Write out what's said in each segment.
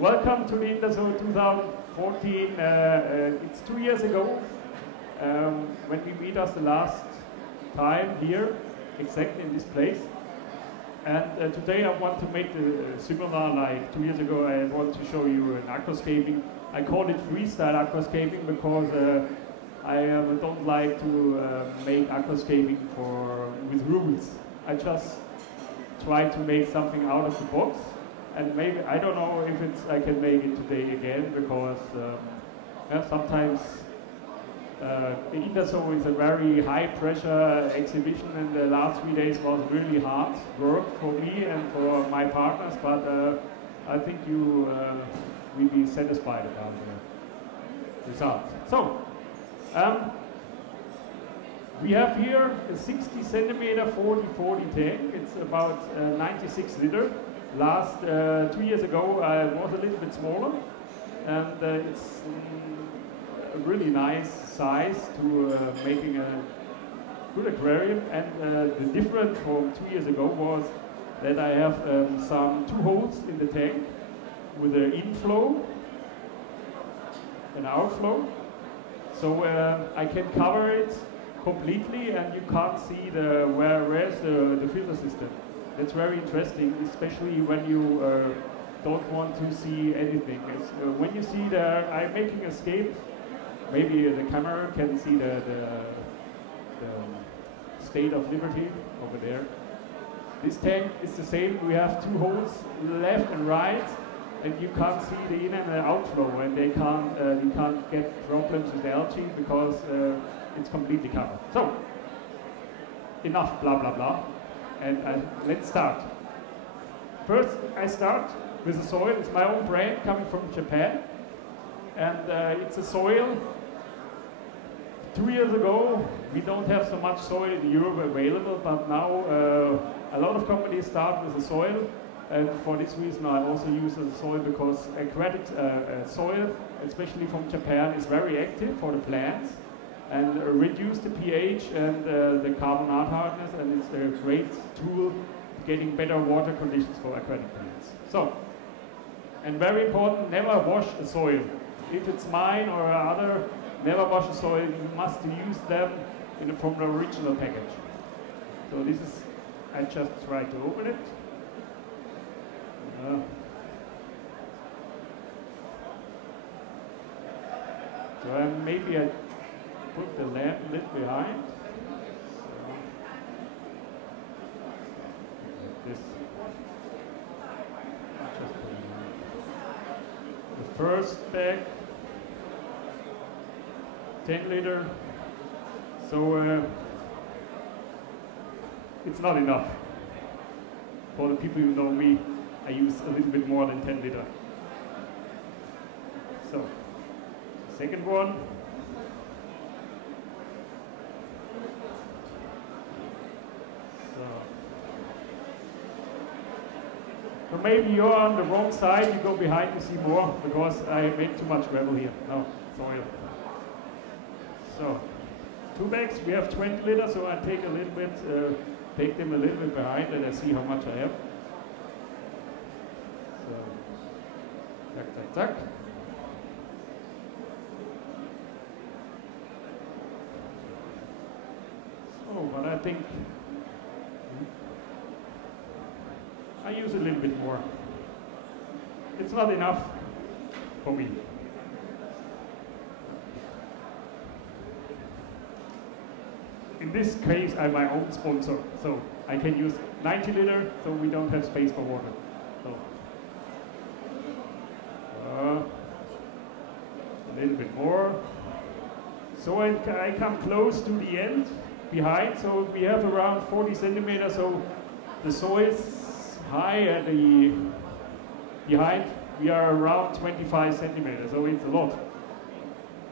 Welcome to the Interzoo 2014. It's 2 years ago when we meet us the last time here, exactly in this place. And today I want to make the similar like 2 years ago. I want to show you an aquascaping. I call it freestyle aquascaping because I don't like to make aquascaping with rules. I just try to make something out of the box. And maybe, I don't know if I can make it today again, because sometimes the Interzoo is a very high pressure exhibition, and the last 3 days was really hard work for me and for my partners, but I think you will be satisfied about the result. So, we have here a 60 centimeter 40-40 tank. It's about 96 liter. Last 2 years ago I was a little bit smaller, and it's a really nice size to making a good aquarium. And the difference from 2 years ago was that I have some 2 holes in the tank with an inflow and outflow, so I can cover it completely and you can't see where's the filter system. That's very interesting, especially when you don't want to see anything. When you see I'm making a scape, maybe the camera can see the state of liberty over there. This tank is the same. We have 2 holes, left and right, and you can't see the in and the outflow, and you can't get problems with the algae because it's completely covered. So, enough blah blah blah. And let's start. First, I start with the soil. It's my own brand coming from Japan. And it's a soil. 2 years ago, we don't have so much soil in Europe available, but now a lot of companies start with the soil. And for this reason, I also use the soil because aquatic soil, especially from Japan, is very active for the plants and reduce the pH and the carbonate hardness, and it's a great tool getting better water conditions for aquatic plants. So, and very important, never wash the soil. If it's mine or other, never wash the soil. You must use them from the original package. So this is, I just try to open it. So maybe I put the lamp lid behind. So, this. Just the first bag, 10 liter. So it's not enough. For the people who know me, I use a little bit more than 10 liter. So, second one. So maybe you're on the wrong side, you go behind to see more, because I made too much gravel here. No, soil. So, 2 bags, we have 20 liters, so I take a little bit, take them a little bit behind and I see how much I have. So, zack, zack, zack. So, but I think I use a little bit more. It's not enough for me. In this case, I'm my own sponsor, so I can use 90 liter, so we don't have space for water. So, a little bit more. So I come close to the end, behind, so we have around 40 centimeters, so the soil's high and behind we are around 25 centimeters, so it's a lot.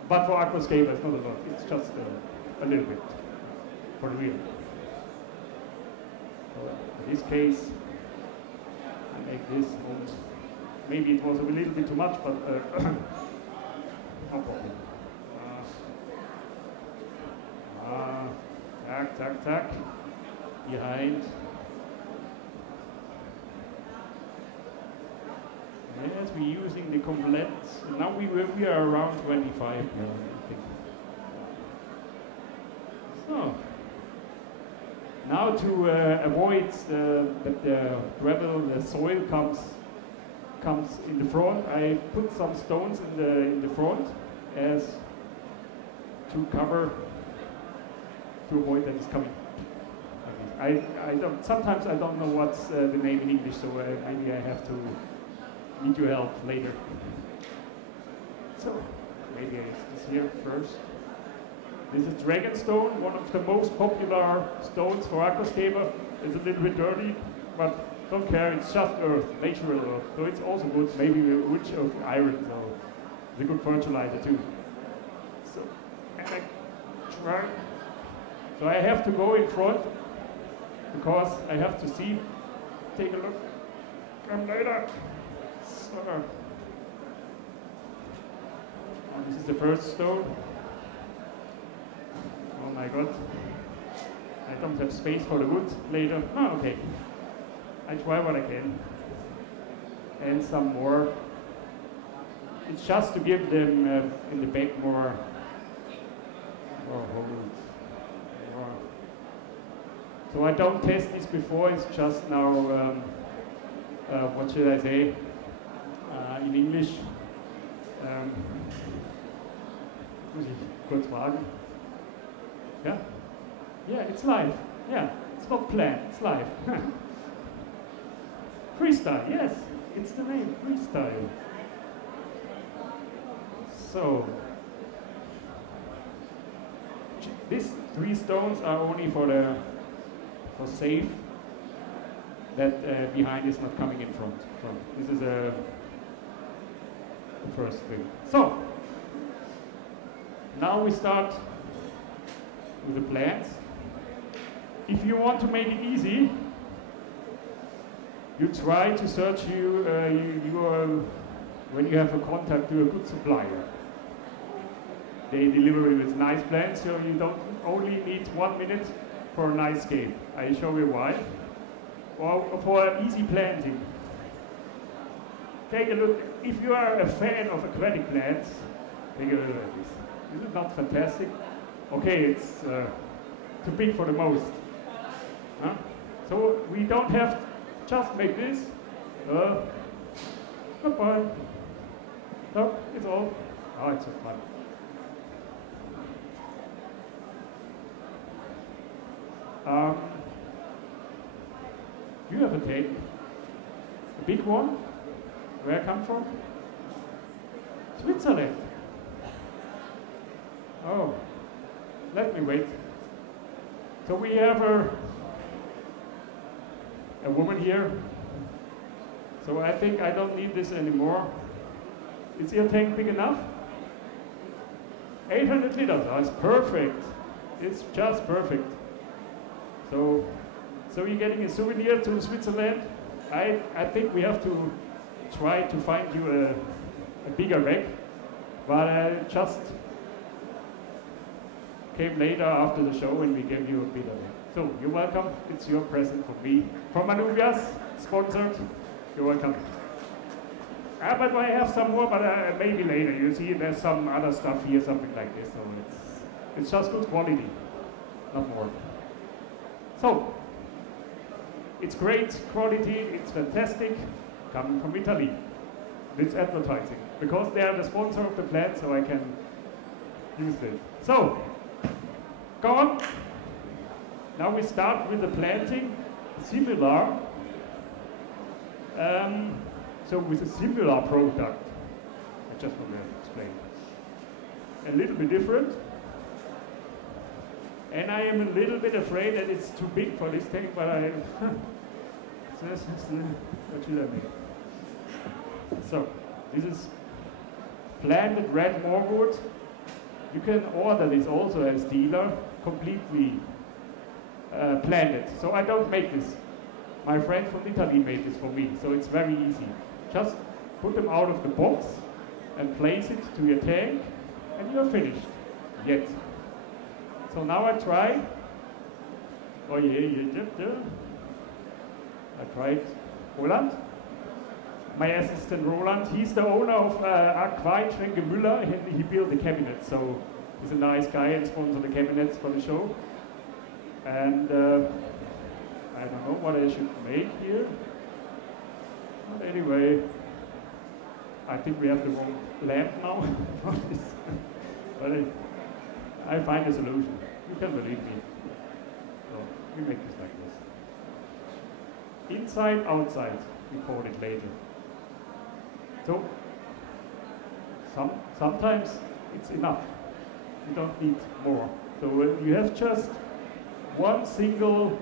But for aquascape, it's not a lot, it's just a little bit for the real. So in this case, I make this, maybe it was a little bit too much, but no problem. Tack, tack, tack, behind. Yes, we're using the complete. Now we are around 25 now, I think. So now to avoid that the gravel, the soil comes in the front, I put some stones in the front as to cover, to avoid that it's coming. I don't. Sometimes I don't know what's the name in English, so maybe I have to need your help later. So maybe it's here first. This is Dragonstone, one of the most popular stones for aquascaper. It's a little bit dirty, but don't care. It's just earth, natural earth. So it's also good. Maybe rich of iron, so it's a good fertilizer too. So and I try. So I have to go in front, because I have to see, take a look, come later. So, this is the first stone. Oh my god, I don't have space for the wood later. Oh, okay, I try what I can. And some more. It's just to give them in the back more holes. So I don't test this before, it's just now, what should I say, in English, muss ich kurz fragen? Yeah? Yeah, it's live. Yeah, it's not planned, it's live. Freestyle, yes, it's the name, Freestyle. So, these 3 stones are only for safe, that behind is not coming in front. So this is the first thing. So now we start with the plants. If you want to make it easy, you try to search when you have a contact to a good supplier. They deliver you with nice plants, so you don't only need 1 minute for a nice scape. I show you why. Or for easy planting. Take a look. If you are a fan of aquatic plants, take a look at this. Is it not fantastic? Okay, it's too big for the most. Huh? So we don't have just make this. Goodbye. No, it's all. Oh, it's so fun. You have a tank, a big one. Where I come from? Switzerland. Oh, let me wait. So we have a woman here. So I think I don't need this anymore. Is your tank big enough? 800 liters. That's perfect. It's just perfect. So you're getting a souvenir to Switzerland. I think we have to try to find you a bigger bag, but I just came later after the show and we gave you a bigger bag. So you're welcome. It's your present from me, from Manuvias, sponsored. You're welcome. But I have some more, but maybe later. You see, there's some other stuff here, something like this. So it's just good quality, not more. So, it's great quality, it's fantastic, coming from Italy. It's advertising, because they are the sponsor of the plant, so I can use it. So, go on. Now we start with the planting, similar. So with a similar product, I just want to explain. A little bit different. And I am a little bit afraid that it's too big for this tank, but what should I make? So, this is planted red morwood. You can order this also as dealer, completely planted. So I don't make this. My friend from Italy made this for me, so it's very easy. Just put them out of the box and place it to your tank, and you're finished. Yet. So now I try. Oh yeah. I tried Holland. my assistant Roland. He's the owner of Aquascaping Müller. He built the cabinet, so he's a nice guy and sponsored the cabinets for the show. And I don't know what I should make here. But anyway, I think we have the wrong lamp now for this. But I find a solution. You can believe me. So we make this like this. Inside, outside, we call it later. So sometimes it's enough. You don't need more. So you have just one single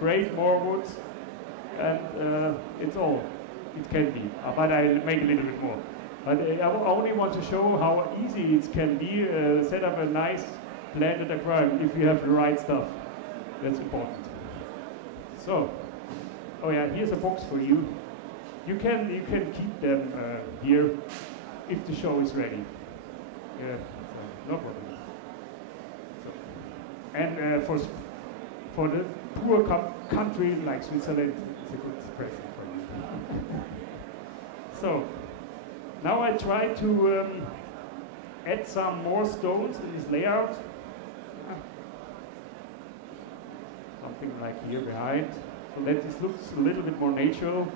great more woods, and it's all it can be. But I make a little bit more. But I only want to show how easy it can be. Set up a nice planted aquarium if you have the right stuff. That's important. So, oh yeah, here's a box for you. You can keep them here if the show is ready. Yeah, so no problem. So, and for the poor country like Switzerland, it's a good present for you. So, now I try to add some more stones in this layout. Something like here behind, so that this looks a little bit more natural.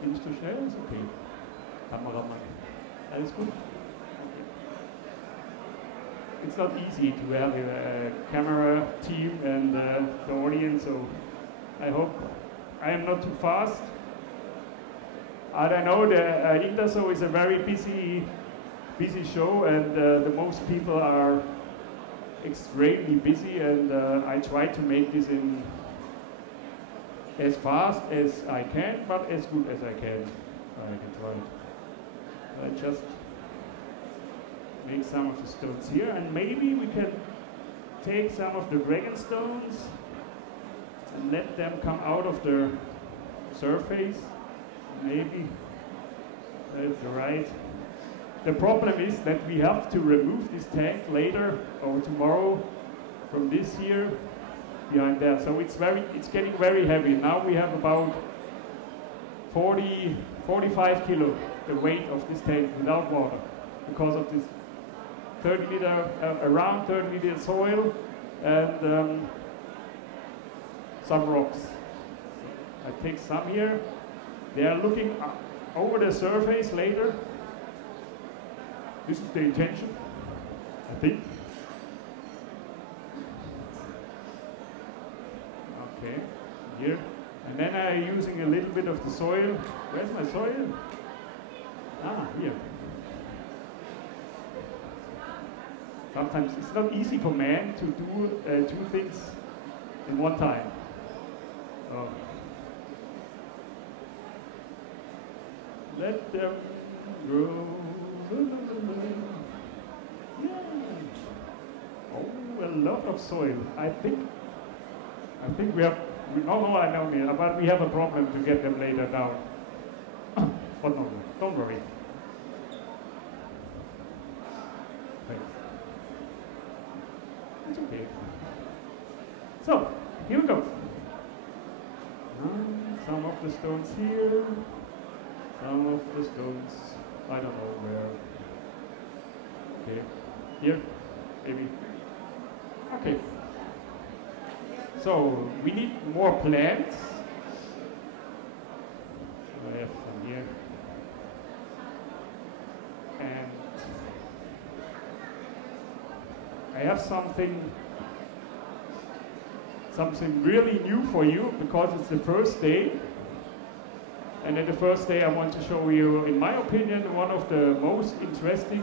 Bin ich zu schnell? Ist okay. Kameramann. Alles gut? Okay. It's not easy to have a camera team and the audience, so I hope I am not too fast. I don't know, the Interzoo is a very busy show, and the most people are extremely busy, and I try to make this in as fast as I can, but as good as I can. I can try it. I just make some of the stones here, and maybe we can take some of the dragon stones and let them come out of the surface. Maybe that's right. The problem is that we have to remove this tank later or tomorrow from this here behind there. So it's getting very heavy. Now we have about 45 kilo, the weight of this tank without water, because of this 30 liter, around 30 liter soil and some rocks. I take some here. They are looking over the surface later. This is the intention, I think. Okay, here. And then I'm using a little bit of the soil. Where's my soil? Ah, here. Sometimes it's not easy for man to do two things in one time. So let them grow. Yeah. Oh, a lot of soil. I think we have. No, I know, but we have a problem to get them later down. But no, don't worry. Thanks. It's okay. So here we go. Some of the stones here. Some of the stones, I don't know where. Okay, here, maybe. Okay. So we need more plants. So I have some here. And I have something really new for you, because it's the first day. And at the first day I want to show you, in my opinion, one of the most interesting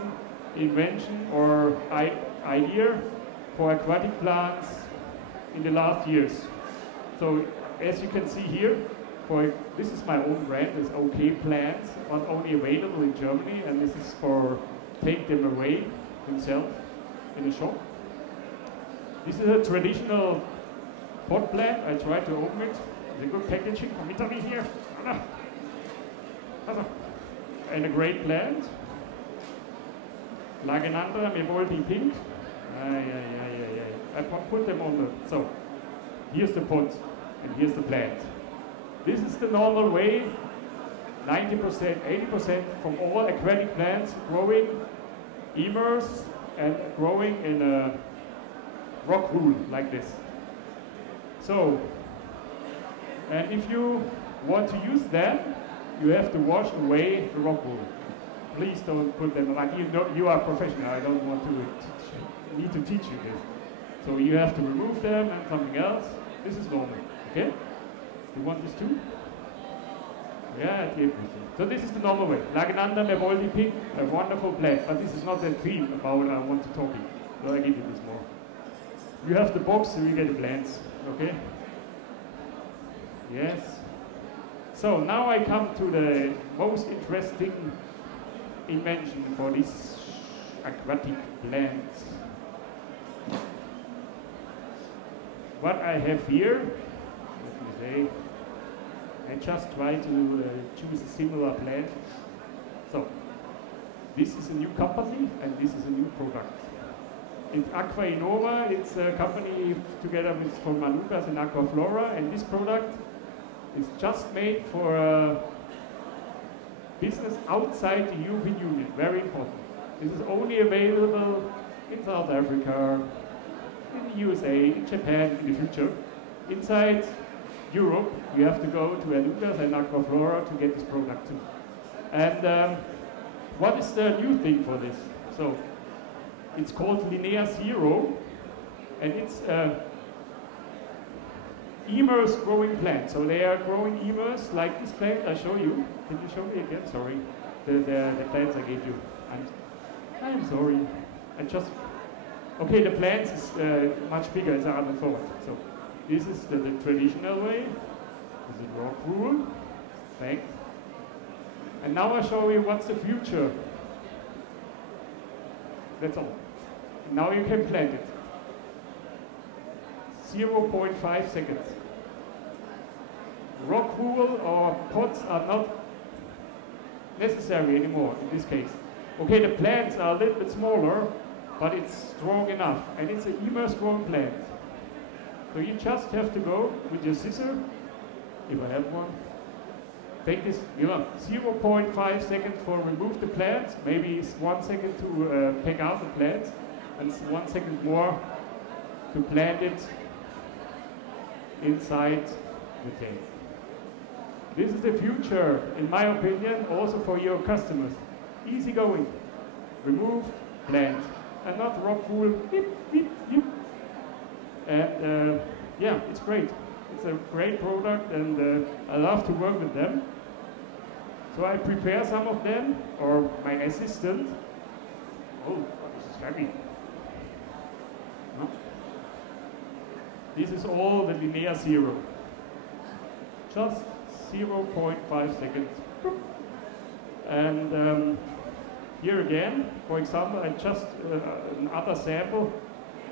invention or idea for aquatic plants in the last years. So as you can see here, this is my own brand, it's OK Plants, not only available in Germany, and this is for take them away himself in a shop. This is a traditional pot plant. I tried to open it. It's a good packaging from Italy here. And a great plant. Lagenandra Mevoldi Pink. I put them on the. So, here's the pot. and here's the plant. This is the normal way. 90%, 80% from all aquatic plants growing immersed and growing in a rock wool like this. So, and if you want to use them, you have to wash away the rock wool. Please don't put them, like you know, you are professional, I don't want to need to teach you this. So you have to remove them and something else. This is normal, okay? You want this too? Yeah, so this is the normal way. Lagenanda Merboldi pig, a wonderful plant, but this is not the theme about I want to talk to you. So I give you this more. You have the box, so you get the plants, okay? Yes. So now I come to the most interesting invention for this aquatic plants. What I have here, let me say, I just try to choose a similar plant. So, this is a new company and this is a new product. It's Aqua Innova, it's a company together with from Malukas and Aquaflora, and this product is just made for business outside the European Union, very important. This is only available in South Africa, in the USA, in Japan in the future. Inside Europe, you have to go to Malukas and Aquaflora to get this product too. And what is the new thing for this? So, it's called Linear Zero, and it's immersed growing plant. So they are growing immersed like this plant I show you. Can you show me again? Sorry. The plants I gave you. I'm sorry. I just... Okay, the plants is much bigger. It's on the forward. So this is the traditional way. This is rock wool. Thanks. And now I show you what's the future. That's all. Now you can plant it. 0.5 seconds. Rock wool or pots are not necessary anymore in this case. Okay, the plants are a little bit smaller, but it's strong enough, and it's an immersed growing plant. So you just have to go with your scissor, if I have one, take this, 0.5 seconds for remove the plants, maybe it's 1 second to pick out the plants, and 1 second more to plant it inside the tank. This is the future, in my opinion, also for your customers. Easy going. Remove, plant, and not rock wool. Beep, beep, beep. And yeah, it's great. It's a great product, and I love to work with them. So I prepare some of them, or my assistant. Oh, this is heavy. No? This is all the Linear Zero. Just 0.5 seconds. And here again, for example, I just another sample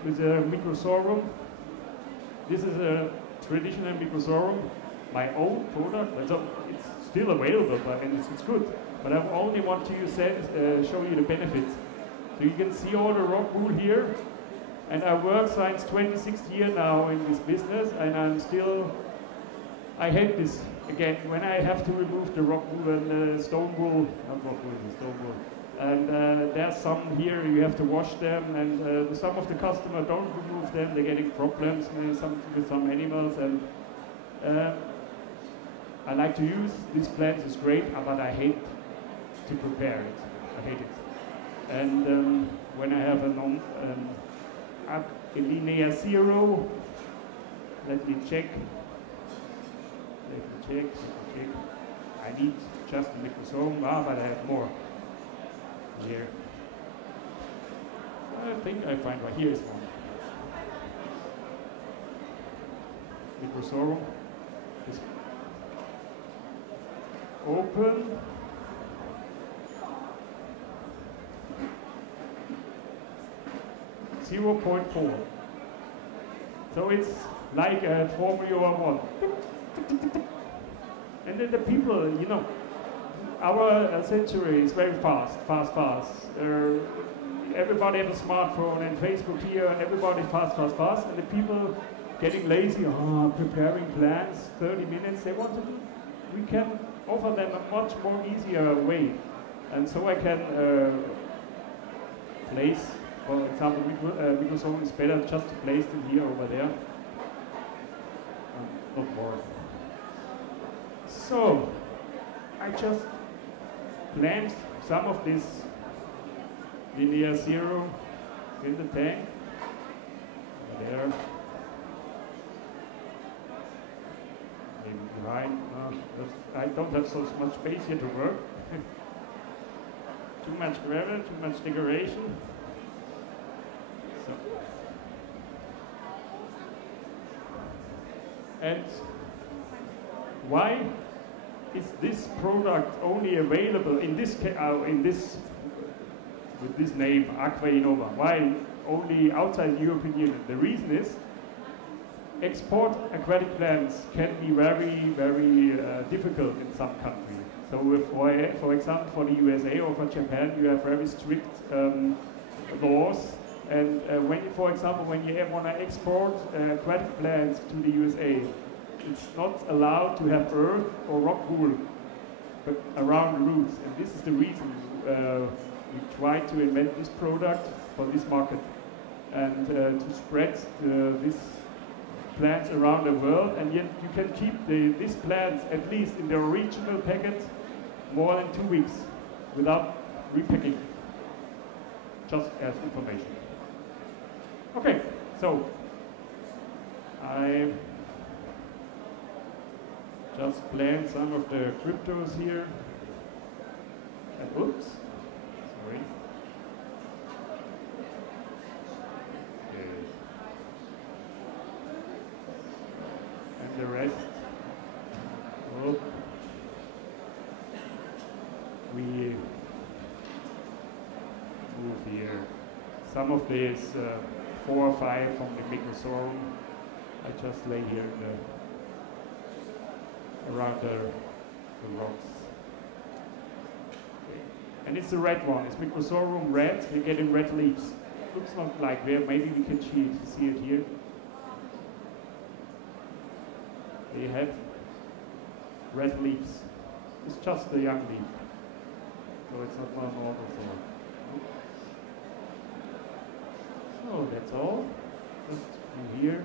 with a microsorum. This is a traditional microsorum, my own product. It's still available, and it's good. But I only want to show you the benefits. So you can see all the rock wool here. And I work since 26 years now in this business, and I hate this again when I have to remove the rock wool and the stone wool, not rock wool, the stone wool. And there's some here you have to wash them, and some of the customers don't remove them. They're getting problems with some animals, and I like to use these plants. It's great, but I hate to prepare it. I hate it. And when I have a Linear Zero, let me check. I need just a microsorum, but I have more here. I think I find one. Here is one. Microsorum is open. .4. So it's like a Formula 1. And then the people, our century is very fast. Everybody has a smartphone and Facebook here, and everybody fast. And the people getting lazy, preparing plants, 30 minutes, they want to do, we can offer them a much more easier way. And so I can place, for example, microsome is better just to place them here over there. Not more. So, I just plant some of this linear zero in the tank. There. Maybe behind. I don't have so much space here to work. Too much gravel, too much decoration. So. And why is this product only available in this with this name Aqua Innova? Why only outside the European Union? The reason is export aquatic plants can be very, very difficult in some countries. So, for example, for the USA or for Japan, you have very strict laws. And for example, when you want to export aquatic plants to the USA, it's not allowed to have earth or rock wool around the roots. And this is the reason we tried to invent this product for this market and to spread these plants around the world. And yet you can keep these plants at least in their original packet more than 2 weeks without repacking. Just as information. Okay, so I just plant some of the cryptos here. And oops, sorry. Okay. And the rest, we move here. Some of these 4 or 5 from the microsome, I just lay here around the rocks. Okay. And it's the red one, it's microsome red, you're getting red leaves. Looks not like there, maybe we can see it here. They have red leaves. It's just the young leaf. So it's not one normal thorn. So that's all. Just in here.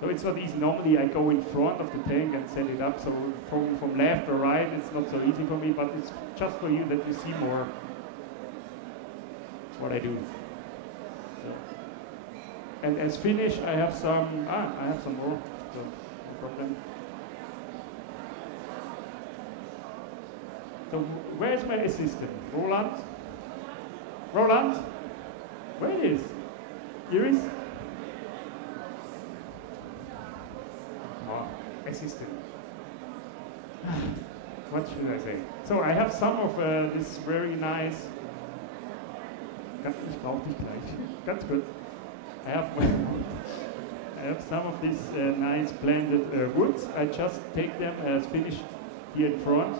So it's not easy. Normally I go in front of the tank and set it up. So from left or right, it's not so easy for me. But it's just for you that you see more what I do. So. And as finish, I have some. I have some more. So no problem. So where is my assistant? Roland? Roland? Where it is? Iris? Oh, assistant. What should I say? So I have some of this very nice. Ich brauche dich gleich. Ganz gut. I have some of these nice blended woods. I just take them as finished here in front.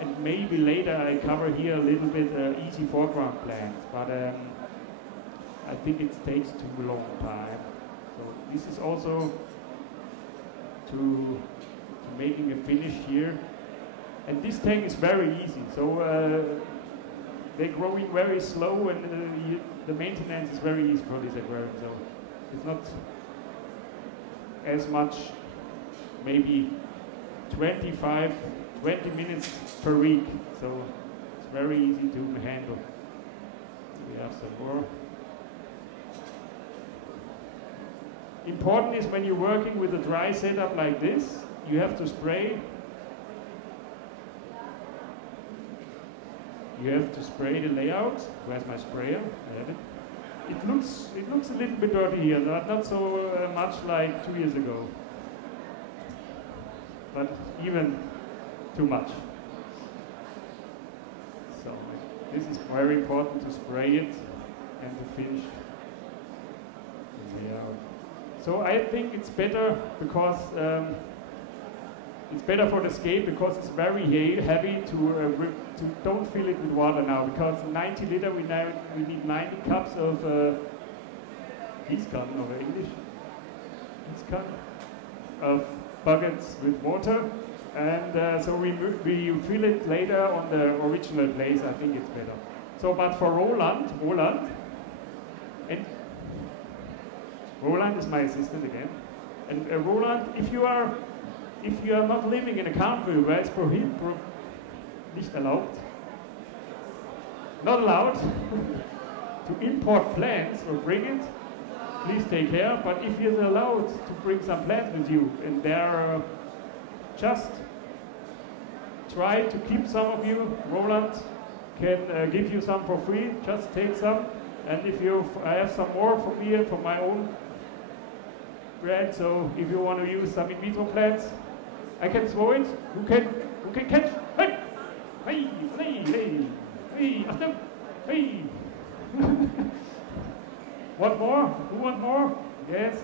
And maybe later I cover here a little bit easy foreground plants, but I think it takes too long time. So this is also to making a finish here. And this tank is very easy. So they're growing very slow, and the maintenance is very easy for this aquarium. So it's not as much, maybe 20 minutes per week, so it's very easy to handle. We have some more. Important is when you're working with a dry setup like this, you have to spray. You have to spray the layout. Where's my sprayer? I have it. It looks a little bit dirty here, not so much like 2 years ago, but even too much. So this is very important to spray it and to finish the layout. So I think it's better because It's better for the skate because it's very heavy to don't fill it with water now, because 90 liter we need 90 cups of Gießkannen over English. Gießkannen of buckets with water, and so we fill it later on the original place. I think it's better. So, but for Roland, and Roland is my assistant again, and Roland, if you are not living in a country where it's nicht erlaubt, not allowed to import plants or bring it, please take care. But if you're allowed to bring some plants with you, and they're just try to keep some of you. Roland can give you some for free. Just take some, and if I have some more for me and for my own brand. So if you want to use some in vitro plants, I can throw it. Who can catch? Hey, hey, hey, hey, hey, Achtung, hey. Want more? Who want more? Yes.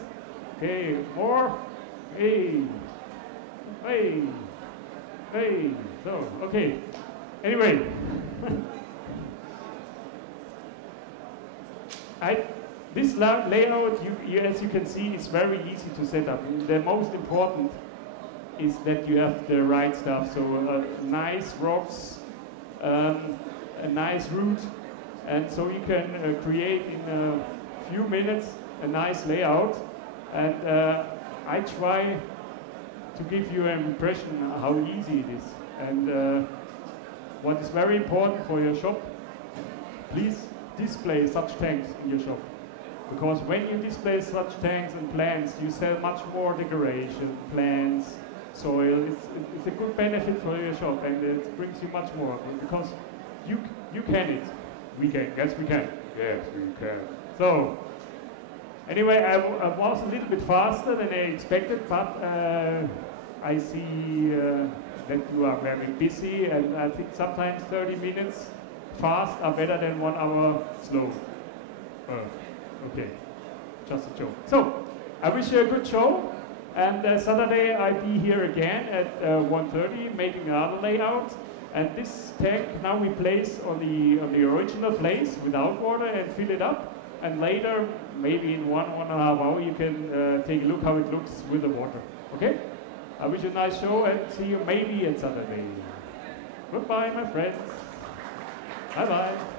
Okay, more. Hey, hey, hey. So, okay. Anyway, this layout, as you can see, is very easy to set up. The most important is that you have the right stuff. So nice rocks, a nice root, and so you can create in a few minutes a nice layout. And I try to give you an impression how easy it is. And what is very important for your shop, please display such tanks in your shop. Because when you display such tanks and plants, you sell much more decoration, plants, soil. It's a good benefit for your shop, and it brings you much more. Because you can it. We can. Yes, we can. Yes, we can. So, anyway, I was a little bit faster than I expected, but I see that you are very busy, and I think sometimes 30 minutes fast are better than 1 hour slow. Okay, just a joke. So, I wish you a good show, and Saturday I'll be here again at 1:30 making another layout. And this tank now we place on the original place without water and fill it up. And later, maybe in 1.5 hours, you can take a look how it looks with the water. Okay? I wish you a nice show and see you maybe at Saturday. Goodbye, my friends. Bye-bye.